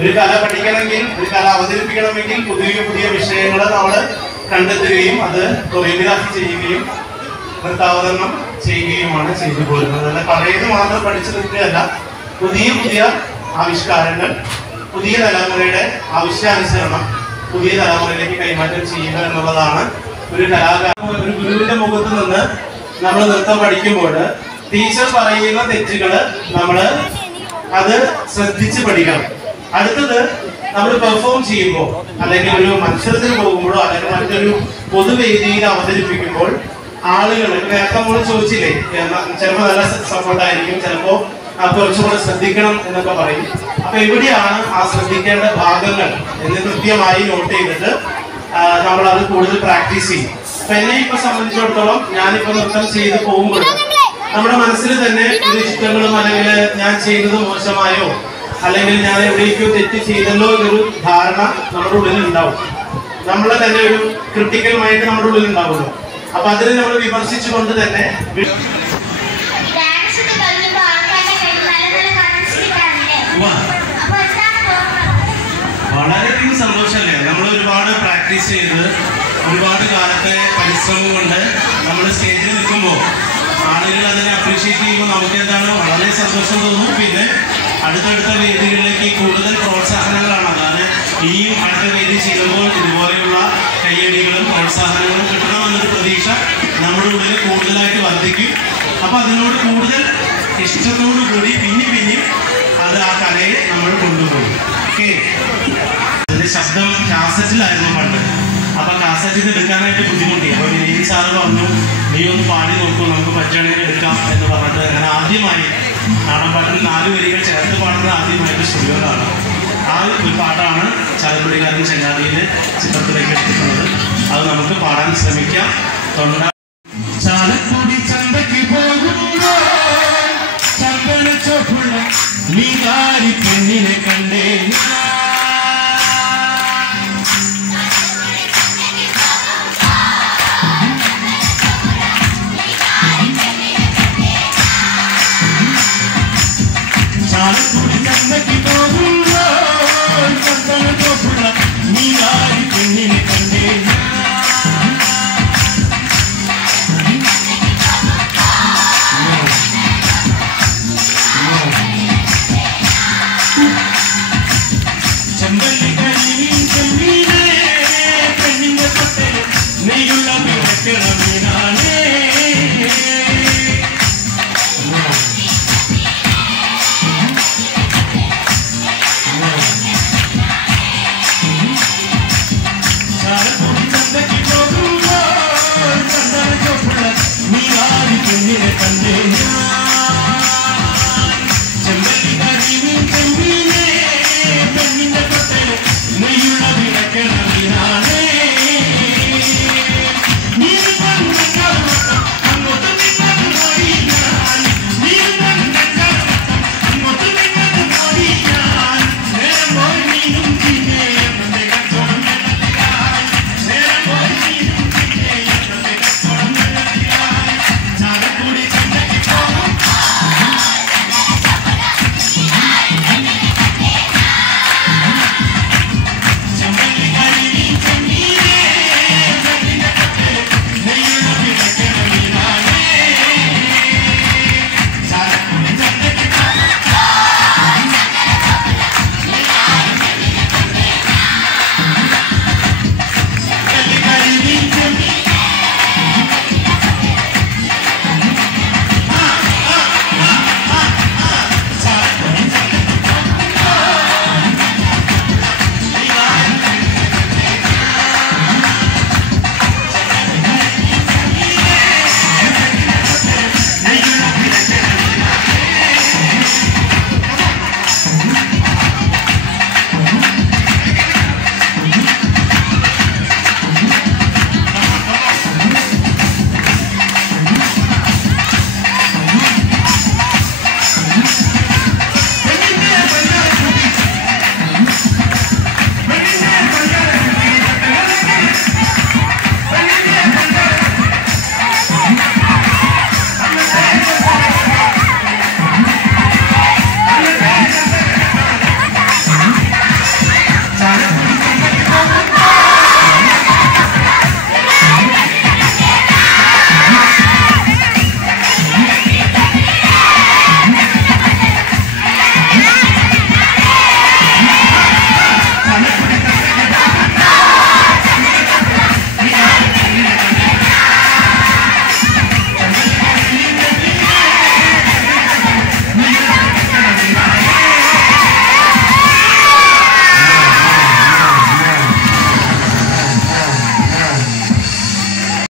ഒരു കല പഠിക്കണമെങ്കിൽ, ഒരു കല അവതരിപ്പിക്കണമെങ്കിൽ പുതിയ പുതിയ വിഷയങ്ങൾ നമ്മൾ കണ്ടെത്തുകയും അത് കൊറിയോഗ്രാഫി ചെയ്യുകയും നൃത്താവതരണം ചെയ്യുകയുമാണ് ചെയ്തു പോരുന്നത്. അല്ല പഴയത് മാത്രം പഠിച്ചു നിൽക്കുകയല്ല, പുതിയ പുതിയ ആവിഷ്കാരങ്ങൾ പുതിയ തലമുറയുടെ ആവശ്യാനുസരണം പുതിയ തലമുറയിലേക്ക് കൈമാറ്റം ചെയ്യുക എന്നുള്ളതാണ് ഒരു കലാകാരൻ. ഒരു ഗുരുവിന്റെ മുഖത്ത് നിന്ന് നമ്മൾ നൃത്തം പഠിക്കുമ്പോൾ ടീച്ചർ പറയുന്ന തെറ്റുകൾ നമ്മൾ അത് ശ്രദ്ധിച്ച് പഠിക്കണം. അടുത്തത് നമ്മൾ പെർഫോം ചെയ്യുമ്പോൾ അല്ലെങ്കിൽ ഒരു മത്സരത്തിന് പോകുമ്പോഴോ അല്ലെങ്കിൽ മറ്റൊരു പൊതുവേദിയിൽ അവതരിപ്പിക്കുമ്പോൾ ആളുകൾ നേരത്തെ നമ്മൾ ചോദിച്ചില്ലേ, ചിലപ്പോൾ നല്ല സപ്പോർട്ടായിരിക്കും, ചിലപ്പോൾ കുറച്ചുകൂടെ ശ്രദ്ധിക്കണം എന്നൊക്കെ പറയും. അപ്പൊ എവിടെയാണ് ആ ശ്രദ്ധിക്കേണ്ട ഭാഗങ്ങൾ എന്ന് കൃത്യമായി നോട്ട് ചെയ്തിട്ട് നമ്മൾ അത് കൂടുതൽ പ്രാക്ടീസ് ചെയ്യും. അപ്പൊ എന്നെ ഇപ്പൊ സംബന്ധിച്ചിടത്തോളം ഞാനിപ്പോ നൃത്തം ചെയ്ത് പോകുമ്പോൾ നമ്മുടെ മനസ്സിൽ തന്നെ ഒരു ഇഷ്ടങ്ങളും അല്ലെങ്കിൽ ഞാൻ ചെയ്തത് മോശമായോ അല്ലെങ്കിൽ ഞാൻ എവിടേക്കോ തെറ്റ് ചെയ്തല്ലോ എന്നൊരു ധാരണ നമ്മുടെ ഉള്ളിൽ ഉണ്ടാവും. നമ്മളെ തന്നെ ഒരു ക്രിട്ടിക്കൽ മൈൻഡ് നമ്മുടെ ഉള്ളിൽ ഉണ്ടാവുമല്ലോ. അപ്പൊ അതിനെ നമ്മൾ വിമർശിച്ചുകൊണ്ട് തന്നെ വളരെയധികം സന്തോഷമല്ലേ. നമ്മൾ ഒരുപാട് പ്രാക്ടീസ് ചെയ്ത് ഒരുപാട് കാലത്തെ പരിശ്രമം കൊണ്ട് നമ്മൾ സ്റ്റേജിൽ നിൽക്കുമ്പോൾ ആളുകൾ അതിനെ അപ്രീഷിയേറ്റ് ചെയ്യുമ്പോൾ നമുക്ക് എന്താണ് വളരെ സന്തോഷം തോന്നും. പിന്നെ അടുത്തടുത്ത വേദികളിലേക്ക് കൂടുതൽ പ്രോത്സാഹനങ്ങളാണ്. അതാണ് ഇനിയും അടുത്ത വേദി ചെയ്യുമ്പോൾ ഇതുപോലെയുള്ള കയ്യടികളും പ്രോത്സാഹനങ്ങളും കിട്ടണമെന്നൊരു പ്രതീക്ഷ നമ്മുടെ ഉള്ളിൽ കൂടുതലായിട്ട് വർദ്ധിക്കും. അപ്പം അതിനോട് കൂടുതൽ ഇഷ്ടത്തോടു കൂടി പിന്നെയും അത് ആ കലയെ നമ്മൾ കൊണ്ടുപോകും. ഓക്കെ, അതിൻ്റെ ശബ്ദം കാസറ്റിലായിരുന്നു പണ്ട്. അപ്പം കാസറ്റിൽ എടുക്കാനായിട്ട് ബുദ്ധിമുട്ടി. അപ്പോൾ വിനീത് സാറ് പറഞ്ഞു, നീ ഒന്ന് പാടി നോക്കൂ, നമുക്ക് പറ്റുകയാണെങ്കിൽ എടുക്കാം എന്ന് പറഞ്ഞിട്ട് അങ്ങനെ ആദ്യമായി നാടൻപാട്ടിൽ 4 വരികൾ ചേർത്ത് പാടുന്നത് ആദ്യമായിട്ട് സ്റ്റുഡിയോയിലാണ്. ആ ഒരു പാട്ടാണ് ചാലക്കുടിക്കാരൻ ചെങ്ങാതിയിലെ ചിത്രത്തിലേക്ക് എടുത്തിട്ടുള്ളത്. അത് നമുക്ക് പാടാൻ ശ്രമിക്കാം. തൊണ്ട ചാലക്കുടി